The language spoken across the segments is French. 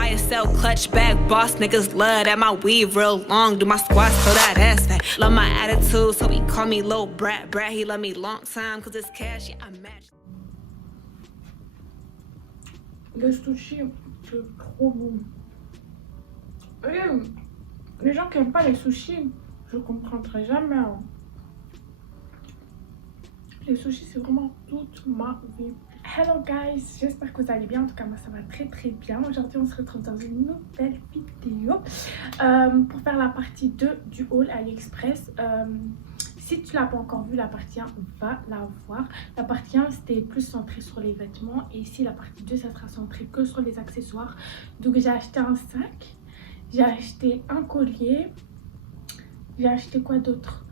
fire sale, clutch bag, boss niggas love that my weave real long. Do my squats so that ass fat. Love my attitude, so he call me little brat. Brat, he love me long time, cause it's cash, yeah, I match. Le sushi, c'est trop bon. Et les gens qui aiment pas les sushis, je comprendrai jamais. Hein. Les sushis, c'est vraiment toute ma vie. Hello guys, j'espère que vous allez bien. En tout cas, moi ça va très très bien. Aujourd'hui, on se retrouve dans une nouvelle vidéo pour faire la partie 2 du haul AliExpress. Si tu l'as pas encore vu, la partie 1, va la voir. La partie 1, c'était plus centré sur les vêtements. Et ici, la partie 2, ça sera centré que sur les accessoires. Donc, j'ai acheté un sac. J'ai acheté un collier. J'ai acheté quoi d'autre?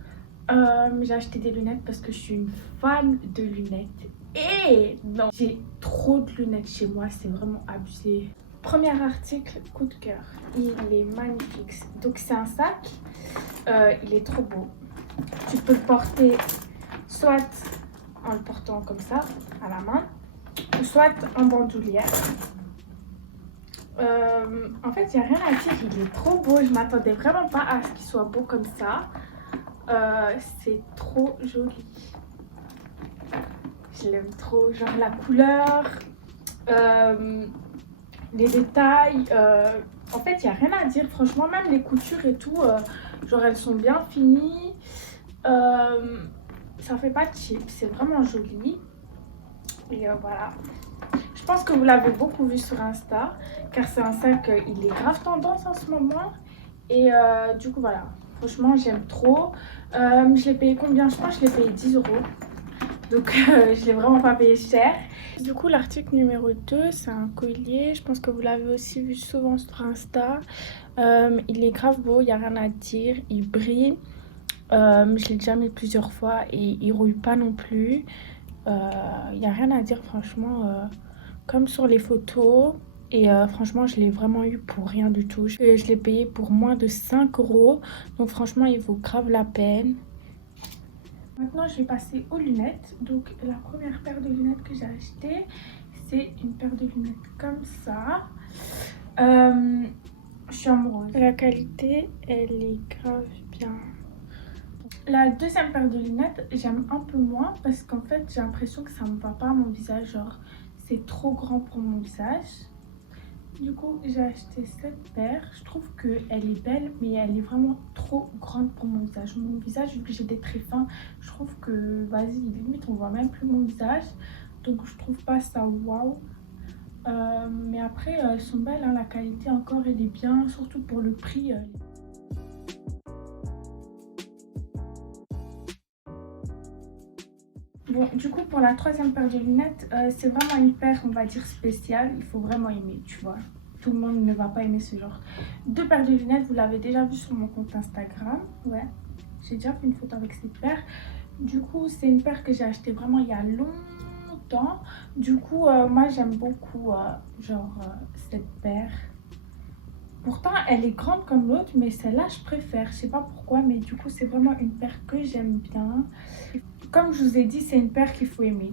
J'ai acheté des lunettes parce que je suis une fan de lunettes. Et non, j'ai trop de lunettes chez moi. C'est vraiment abusé. Premier article, coup de cœur. Il est magnifique. Donc, c'est un sac. Il est trop beau. Tu peux le porter soit en le portant comme ça, à la main, ou soit en bandoulière. En fait, il n'y a rien à dire, il est trop beau. Je m'attendais vraiment pas à ce qu'il soit beau comme ça. C'est trop joli. Je l'aime trop, genre la couleur, les détails. En fait, il n'y a rien à dire. Franchement, même les coutures et tout, genre elles sont bien finies. Ça fait pas cheap, c'est vraiment joli. Et voilà. Je pense que vous l'avez beaucoup vu sur Insta, car c'est un sac, il est grave tendance en ce moment. Et du coup, voilà. Franchement, j'aime trop. Je l'ai payé combien? Je pense que je l'ai payé 10 €. Donc, je l'ai vraiment pas payé cher. Du coup, l'article numéro 2, c'est un collier. Je pense que vous l'avez aussi vu souvent sur Insta. Il est grave beau, il n'y a rien à dire. Il brille. Je l'ai déjà mis plusieurs fois et il rouille pas non plus. Il n'y a rien à dire, franchement. Comme sur les photos. Et franchement, je l'ai vraiment eu pour rien du tout. Je l'ai payé pour moins de 5 €. Donc franchement, il vaut grave la peine. Maintenant, je vais passer aux lunettes. Donc la première paire de lunettes que j'ai achetée, c'est une paire de lunettes comme ça. Je suis amoureuse. La qualité, elle est grave bien. La deuxième paire de lunettes, j'aime un peu moins parce qu'en fait, j'ai l'impression que ça me va pas à mon visage. Genre, c'est trop grand pour mon visage. Du coup, j'ai acheté cette paire. Je trouve qu'elle est belle, mais elle est vraiment trop grande pour mon visage. Mon visage, vu que j'ai des traits fins, je trouve que, vas-y, limite, on voit même plus mon visage. Donc, je trouve pas ça waouh. Mais après, elles sont belles, hein. La qualité encore, elle est bien, surtout pour le prix. Bon, du coup, pour la troisième paire de lunettes, c'est vraiment une paire, on va dire, spéciale. Il faut vraiment aimer, tu vois. Tout le monde ne va pas aimer ce genre. Deux paires de lunettes, vous l'avez déjà vu sur mon compte Instagram. Ouais, j'ai déjà fait une photo avec cette paire. Du coup, c'est une paire que j'ai achetée vraiment il y a longtemps. Du coup, moi, j'aime beaucoup, cette paire. Pourtant, elle est grande comme l'autre, mais celle-là, je préfère. Je sais pas pourquoi, mais du coup, c'est vraiment une paire que j'aime bien. Comme je vous ai dit, c'est une paire qu'il faut aimer.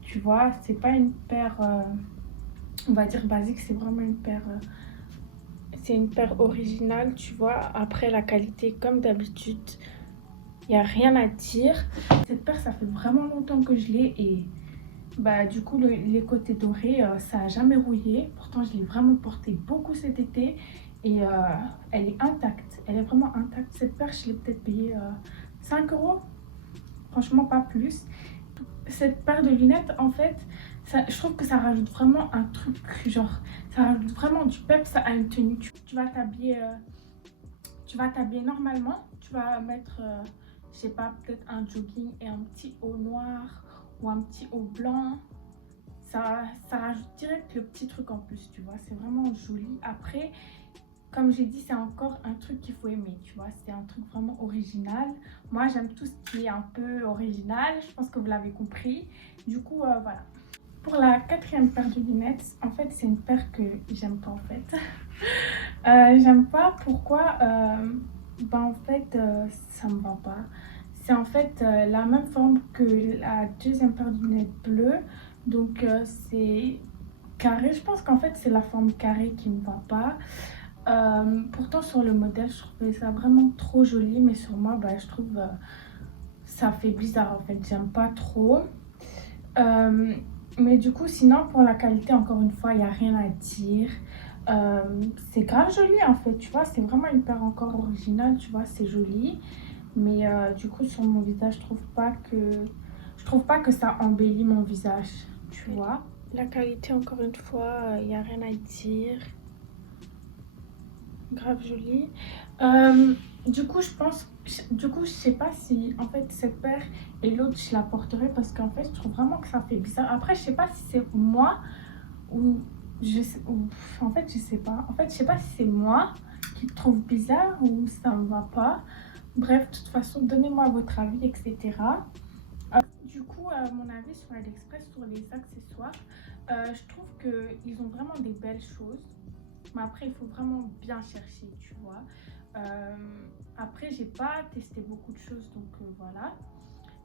Tu vois, c'est pas une paire, on va dire basique, c'est vraiment une paire... c'est une paire originale, tu vois. Après, la qualité, comme d'habitude, il n'y a rien à dire. Cette paire, ça fait vraiment longtemps que je l'ai et... Bah, du coup, les côtés dorés, ça n'a jamais rouillé. Pourtant, je l'ai vraiment porté beaucoup cet été. Et elle est intacte. Elle est vraiment intacte. Cette paire, je l'ai peut-être payée 5 €. Franchement, pas plus. Cette paire de lunettes, en fait, je trouve que ça rajoute vraiment un truc, genre, ça rajoute vraiment du peps à une tenue. Tu vas t'habiller normalement. Tu vas mettre, je sais pas, peut-être un jogging et un petit haut noir ou un petit haut blanc. Ça rajoute direct le petit truc en plus, tu vois. C'est vraiment joli. Après, comme j'ai dit, c'est encore un truc qu'il faut aimer, tu vois. C'est un truc vraiment original. Moi, j'aime tout ce qui est un peu original. Je pense que vous l'avez compris. Du coup, voilà. Pour la quatrième paire de lunettes, en fait, c'est une paire que j'aime pas, en fait. J'aime pas. Pourquoi? En fait, ça me va pas. C'est en fait la même forme que la deuxième paire de lunettes bleues. Donc, c'est carré. Je pense qu'en fait c'est la forme carrée qui me va pas. Pourtant sur le modèle je trouvais ça vraiment trop joli, mais sur moi bah, je trouve ça fait bizarre en fait, j'aime pas trop. Mais du coup sinon pour la qualité, encore une fois, il n'y a rien à dire. C'est grave joli en fait, tu vois, c'est vraiment une paire encore originale, tu vois, c'est joli. Mais du coup sur mon visage je trouve pas que ça embellit mon visage, tu vois. La qualité, encore une fois, il n'y a rien à dire. Grave joli. Du coup je sais pas si en fait cette paire et l'autre je la porterai, parce qu'en fait je trouve vraiment que ça fait bizarre. Après je sais pas si c'est moi ou en fait je sais pas. En fait je sais pas si c'est moi qui le trouve bizarre ou ça me va pas. Bref, de toute façon donnez-moi votre avis, etc. Du coup mon avis sur AliExpress sur les accessoires, je trouve qu'ils ont vraiment des belles choses. Mais après il faut vraiment bien chercher, tu vois. Après j'ai pas testé beaucoup de choses, donc voilà.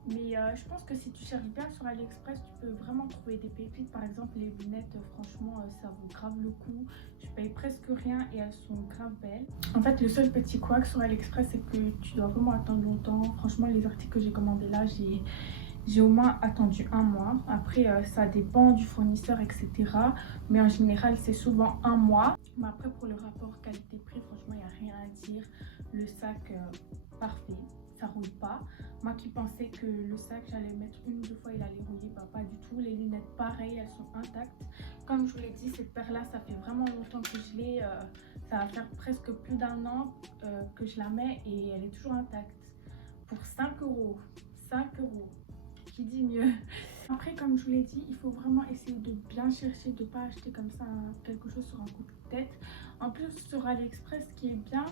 Mais je pense que si tu cherches bien sur AliExpress, tu peux vraiment trouver des pépites. Par exemple les lunettes, franchement ça vaut grave le coup. Je paye presque rien et elles sont grave belles. En fait le seul petit couac sur AliExpress, c'est que tu dois vraiment attendre longtemps. Franchement les articles que j'ai commandés là, j'ai au moins attendu un mois. Après ça dépend du fournisseur, etc. Mais en général c'est souvent un mois. Mais après pour le rapport qualité-prix, franchement il n'y a rien à dire. Le sac parfait, ça rouille pas. Moi qui pensais que le sac j'allais le mettre une ou deux fois, il allait rouiller, bah pas du tout. Les lunettes pareil, elles sont intactes. Comme je vous l'ai dit, cette paire là ça fait vraiment longtemps que je l'ai. Ça va faire presque plus d'un an que je la mets et elle est toujours intacte. Pour 5 €. 5 €. Qui dit mieux. Après comme je vous l'ai dit, il faut vraiment essayer de bien chercher, de pas acheter comme ça quelque chose sur un coup de tête. En plus sur AliExpress, ce qui est bien,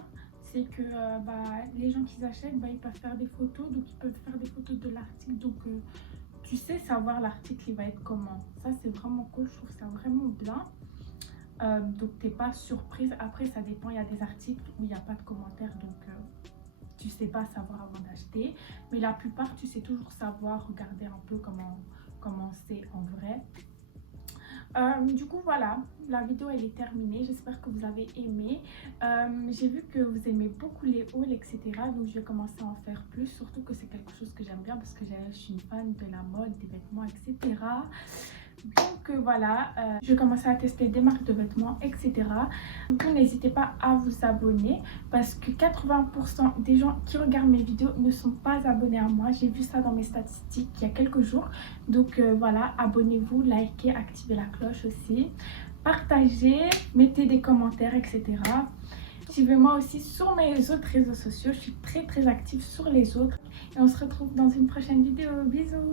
c'est que les gens qui achètent, ils peuvent faire des photos, donc ils peuvent faire des photos de l'article, donc tu sais savoir l'article il va être comment. Ça c'est vraiment cool, je trouve ça vraiment bien. Donc t'es pas surprise. Après ça dépend, il y a des articles où il n'y a pas de commentaires, donc tu sais pas savoir avant d'acheter, mais la plupart tu sais toujours savoir, regarder un peu comment c'est en vrai. Du coup voilà, la vidéo elle est terminée, j'espère que vous avez aimé. J'ai vu que vous aimez beaucoup les hauls, etc. Donc je vais commencer à en faire plus, surtout que c'est quelque chose que j'aime bien, parce que je suis une fan de la mode, des vêtements, etc. Donc voilà, je vais commencer à tester des marques de vêtements, etc. Donc n'hésitez pas à vous abonner, parce que 80% des gens qui regardent mes vidéos ne sont pas abonnés à moi. J'ai vu ça dans mes statistiques il y a quelques jours. Donc voilà, abonnez-vous, likez, activez la cloche aussi, partagez, mettez des commentaires, etc. Suivez-moi aussi sur mes autres réseaux sociaux, je suis très active sur les autres. Et on se retrouve dans une prochaine vidéo. Bisous!